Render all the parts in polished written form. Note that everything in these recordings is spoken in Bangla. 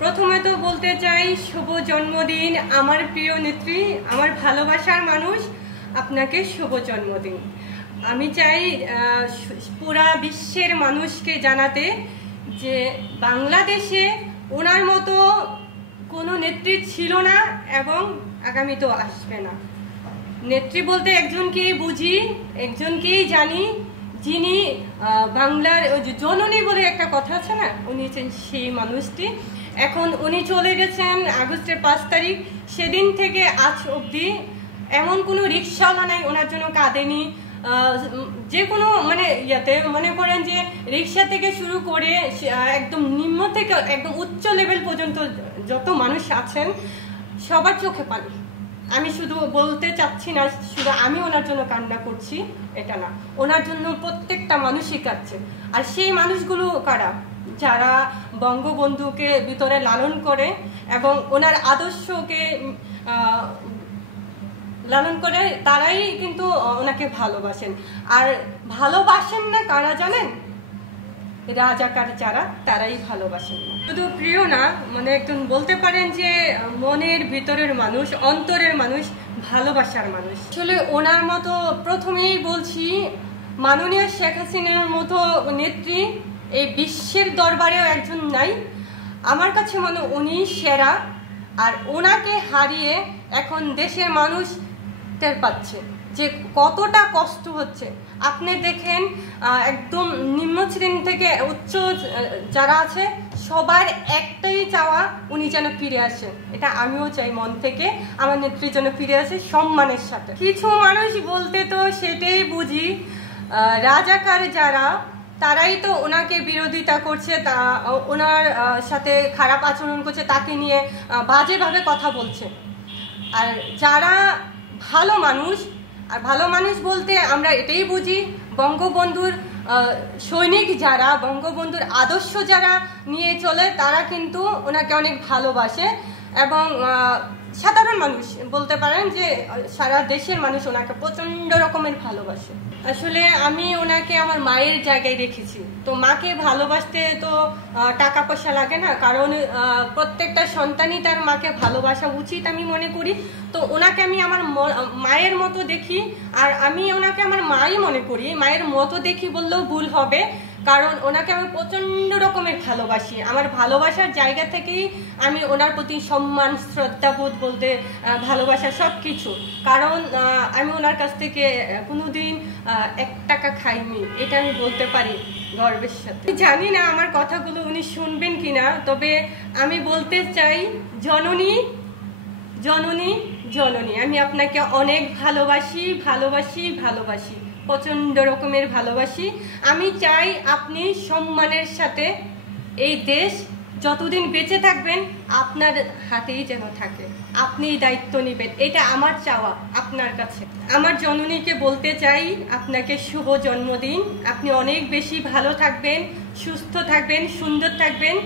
প্রথমে তো বলতে চাই শুভ জন্মদিন আমার প্রিয় নেত্রী, আমার ভালোবাসার মানুষ, আপনাকে শুভ জন্মদিন। আমি চাই পুরা বিশ্বের মানুষকে জানাতে যে বাংলাদেশে ওনার মতো কোনো নেত্রী ছিল না এবং আগামীতেও আসবে না। নেত্রী বলতে একজনকেই বুঝি, একজনকেই জানি, যিনি বাংলার ওই যে জননী বলে একটা কথা আছে না, উনি হচ্ছেন সেই মানুষটি। এখন উনি চলে গেছেন আগস্টের 5 তারিখ। সেদিন থেকে আজ অবধি এমন কোনো রিক্সাওয়ালা নাই ওনার জন্য কাঁদেনি। যে কোনো মানে ইয়াতে মনে করেন যে রিক্সা থেকে শুরু করে একদম নিম্ন থেকে একদম উচ্চ লেভেল পর্যন্ত যত মানুষ আছেন সবার চোখে পানি। আমি শুধু বলতে চাচ্ছি না শুধু আমি ওনার জন্য কান্না করছি এটা না, ওনার জন্য প্রত্যেকটা মানুষই কাঁদছে। আর সেই মানুষগুলো কারা? যারা বঙ্গবন্ধুকে ভিতরে লালন করে এবং ওনার আদর্শকে লালন করে, তারাই কিন্তু ওনাকে ভালোবাসেন। আর ভালোবাসেন না কারা জানেন? রাজাকার যারা, তারাই ভালোবাসেন না। শুধু প্রিয় না, মানে একজন বলতে পারেন যে মনের ভিতরের মানুষ, অন্তরের মানুষ, ভালোবাসার মানুষ। আসলে ওনার মতো প্রথমেই বলছি, মাননীয় শেখ হাসিনার মতো নেত্রী এই বিশ্বের দরবারেও একজন নাই। আমার কাছে মনে উনি সেরা। আর ওনাকে হারিয়ে এখন দেশের মানুষ টের পাচ্ছে যে কতটা কষ্ট হচ্ছে। আপনি দেখেন একদম নিম্ন শ্রেণী থেকে উচ্চ যারা আছে সবার একটাই চাওয়া উনি যেন ফিরে আসে। এটা আমিও চাই মন থেকে, আমার নেত্রী যেন ফিরে আসে সম্মানের সাথে। কিছু মানুষ বলতে তো সেটাই বুঝি, রাজাকার যারা তারাই তো ওনাকে বিরোধিতা করছে, ওনার সাথে খারাপ আচরণ করছে, তাকে নিয়ে বাজেভাবে কথা বলছে। আর যারা ভালো মানুষ, আর ভালো মানুষ বলতে আমরা এটাই বুঝি বঙ্গবন্ধুর সৈনিক যারা, বঙ্গবন্ধুর আদর্শ যারা নিয়ে চলে, তারা কিন্তু ওনাকে অনেক ভালোবাসে। এবং সাধারণ মানুষ বলতে পারেন যে সারা দেশের মানুষ ওনাকে প্রচন্ড রকমের ভালোবাসে। আসলে আমি ওনাকে আমার মায়ের জায়গায় রেখেছি। তো মাকে ভালোবাসতে তো টাকা পয়সা লাগে না, কারণ প্রত্যেকটা সন্তানই তার মাকে ভালোবাসা উচিত আমি মনে করি। তো ওনাকে আমি আমার মায়ের মতো দেখি, আর আমি ওনাকে আমার মাই মনে করি, মায়ের মতো দেখি বললেও ভুল হবে, কারণ ওনাকে আমি প্রচন্ড রকমের ভালোবাসি। আমার ভালোবাসার জায়গা থেকেই আমি ওনার প্রতি সম্মান, শ্রদ্ধাবোধ বলতে ভালোবাসা সব কিছু। কারণ আমি ওনার কাছ থেকে কোনোদিন 1 টাকা খাইনি, এটা আমি বলতে পারি গর্বের সাথে। জানি না আমার কথাগুলো উনি শুনবেন কিনা, তবে আমি বলতে চাই, জননী জননী জননী, আমি আপনাকে অনেক ভালোবাসি, ভালোবাসি, ভালোবাসি, প্রচন্ড রকমের ভালোবাসি। আমি চাই আপনি সম্মানের সাথে এই দেশ যতদিন বেঁচে থাকবেন আপনার হাতেই যেন থাকে, আপনি দায়িত্ব নেবেন, এটা আমার চাওয়া আপনার কাছে। আমার জননীকে বলতে চাই আপনাকে শুভ জন্মদিন। আপনি অনেক বেশি ভালো থাকবেন, সুস্থ থাকবেন, সুন্দর থাকবেন,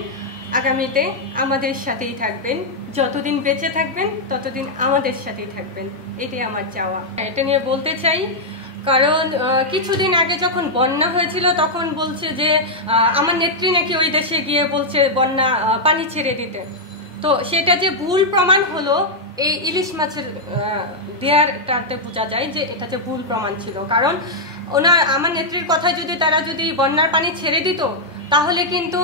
আগামীতে আমাদের সাথেই থাকবেন। যতদিন বেঁচে থাকবেন ততদিন আমাদের সাথেই থাকবেন, এটাই আমার চাওয়া। এটা নিয়ে বলতে চাই, কারণ কিছুদিন আগে যখন বন্যা হয়েছিল তখন বলছে যে আমার নেত্রী নাকি ওই দেশে গিয়ে বলছে বন্যা পানি ছেড়ে দিতে। তো সেটা যে ভুল প্রমাণ হলো এই ইলিশ মাছের দেয়ারটাতে বোঝা যায় যে এটা যে ভুল প্রমাণ ছিল। কারণ আমার নেত্রীর কথায় তারা যদি বন্যার পানি ছেড়ে দিত, তাহলে কিন্তু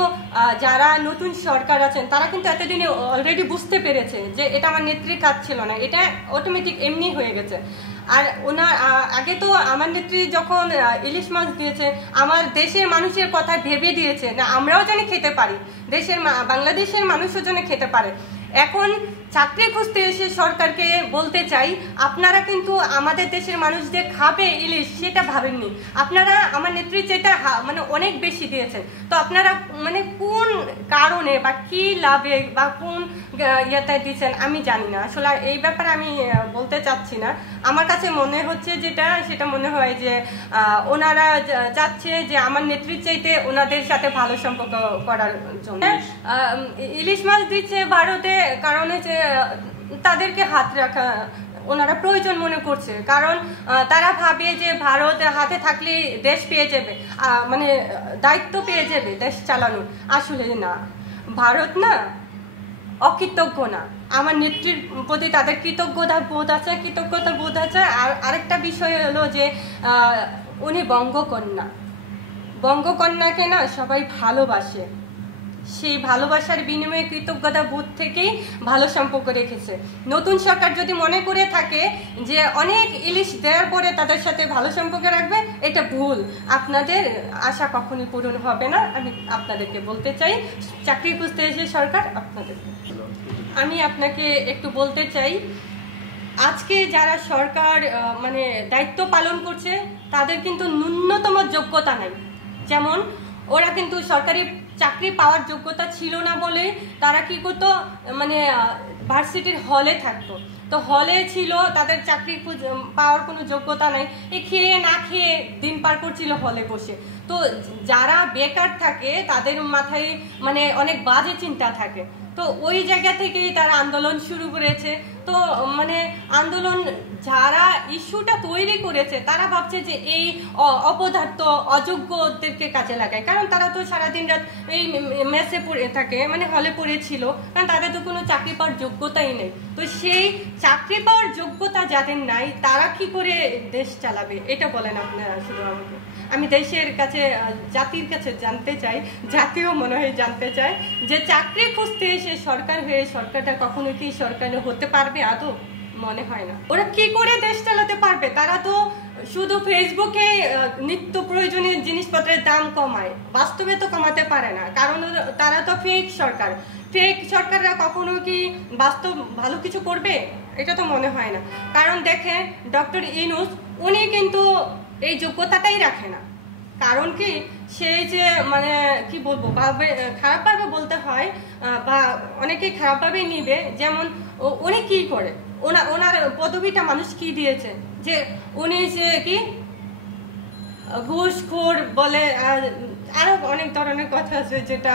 যারা নতুন সরকার আছেন তারা কিন্তু এতদিনে অলরেডি বুঝতে পেরেছে যে এটা আমার নেত্রীর কাজ ছিল না, এটা অটোমেটিক এমনি হয়ে গেছে। আর ওনার আগে তো আমার নেত্রী যখন ইলিশ মাছ দিয়েছে, আমার দেশের মানুষের কথা ভেবে দিয়েছে না আমরাও যেন খেতে পারি, বাংলাদেশের মানুষও যেন খেতে পারে। এখন চাকরি খুঁজতে এসে সরকারকে বলতে চাই, আপনারা কিন্তু আমাদের দেশের মানুষ যে খাবে ইলিশ সেটা ভাবেননি, আপনারা আমার নেত্রী যেটা মানে অনেক বেশি দিয়েছেন। তো আপনারা মানে কোন কারণে বা কি লাভে বা কোন ইয়েতে দিচ্ছেন আমি জানি না, আসলে এই ব্যাপারে আমি বলতে চাচ্ছি না। আমার কাছে মনে হচ্ছে সেটা মনে হয় যে ওনারা চাচ্ছে যে আমার নেত্রীর চাইতে ওনাদের সাথে ভালো সম্পর্ক করার জন্য। ইলিশ মাছ দিচ্ছে ভারতে, কারণ হচ্ছে তাদেরকে হাত রাখা ওনারা প্রয়োজন মনে করছে, কারণ তারা ভাবে যে ভারত হাতে থাকলে দেশ পেয়ে যাবে, মানে দায়িত্ব পেয়ে যাবে দেশ চালানোর। আসলে না, ভারত না অকৃতজ্ঞ না। আমার নেত্রীর প্রতি তাদের কৃতজ্ঞতার বোধ আছে। আর আরেকটা বিষয় হলো যে উনি বঙ্গকন্যাকে না সবাই ভালোবাসে, সেই ভালোবাসার বিনিময়ে কৃতজ্ঞতা বোধ থেকেই ভালো সম্পর্ক রেখেছে। নতুন সরকার যদি মনে করে থাকে যে অনেক ইলিশ দেওয়ার পরে তাদের সাথে ভালো সম্পর্ক রাখবে, এটা ভুল। আপনাদের আশা কখনই পূরণ হবে না। আমি আপনাদেরকে বলতে চাই, চাকরি খুঁজতে এসে সরকার আমি আপনাকে একটু বলতে চাই, আজকে যারা সরকার মানে দায়িত্ব পালন করছে তাদের কিন্তু ন্যূনতম যোগ্যতা নাই। যেমন ওরা কিন্তু সরকারি চাকরি পাওয়ার যোগ্যতা ছিল না বলে তারা কি করতো, মানে ভার্সিটির হলে থাকতো। তো হলে ছিল, তাদের চাকরি পাওয়ার কোনো যোগ্যতা নাই, খেয়ে না খেয়ে দিন পার করছিল হলে বসে। তো যারা বেকার থাকে তাদের মাথায় মানে অনেক বাজে চিন্তা থাকে। তো ওই জায়গা থেকেই তারা আন্দোলন শুরু করেছে। তো মানে আন্দোলন যারা ইস্যুটা তৈরি করেছে তারা ভাবছে যে এই অপদার্থ অযোগ্যদেরকে কাজে লাগায়, কারণ তারা তো সারাদিন রাত এই মেসে পড়ে থাকে, মানে হলে পড়েছিল, কারণ তাদের তো কোনো চাকরি পাওয়ার যোগ্যতাই নেই। তো সেই চাকরি পাওয়ার যোগ্যতা যাদের নাই তারা কি করে দেশ চালাবে, এটা বলেন আপনারা শুধু আমাকে। আমি দেশের কাছে, জাতির কাছে জানতে চাই, জাতীয় মনে হয় জানতে চাই যে চাকরি খুঁজতে এসে সরকার হয়ে সরকারটা কখনো কি সরকার হতে পারবে? আদৌ মনে হয় না। ওরা কি করে দেশ চালাতে পারবে? তারা তো শুধু ফেসবুকে নিত্য প্রয়োজনীয় জিনিসপত্রের দাম কমায়, বাস্তবে তো কমাতে পারে না, কারণ তারা তো ফেক সরকাররা কখনো কি বাস্তব ভালো কিছু করবে? এটা তো মনে হয় না। কারণ দেখেন ডক্টর ইউনূস উনি কিন্তু এই যোগ্যতাটাই রাখে না। কারণ কি, সেই যে মানে কি বলবো, খারাপভাবে বলতে হয় বা অনেকে খারাপভাবেই নিবে। যেমন উনি কি করে, ওনার পদবিটা মানুষ কি দিয়েছে, যে উনি যে কি ঘুষখোর বলে, আরো অনেক ধরনের কথা আছে যেটা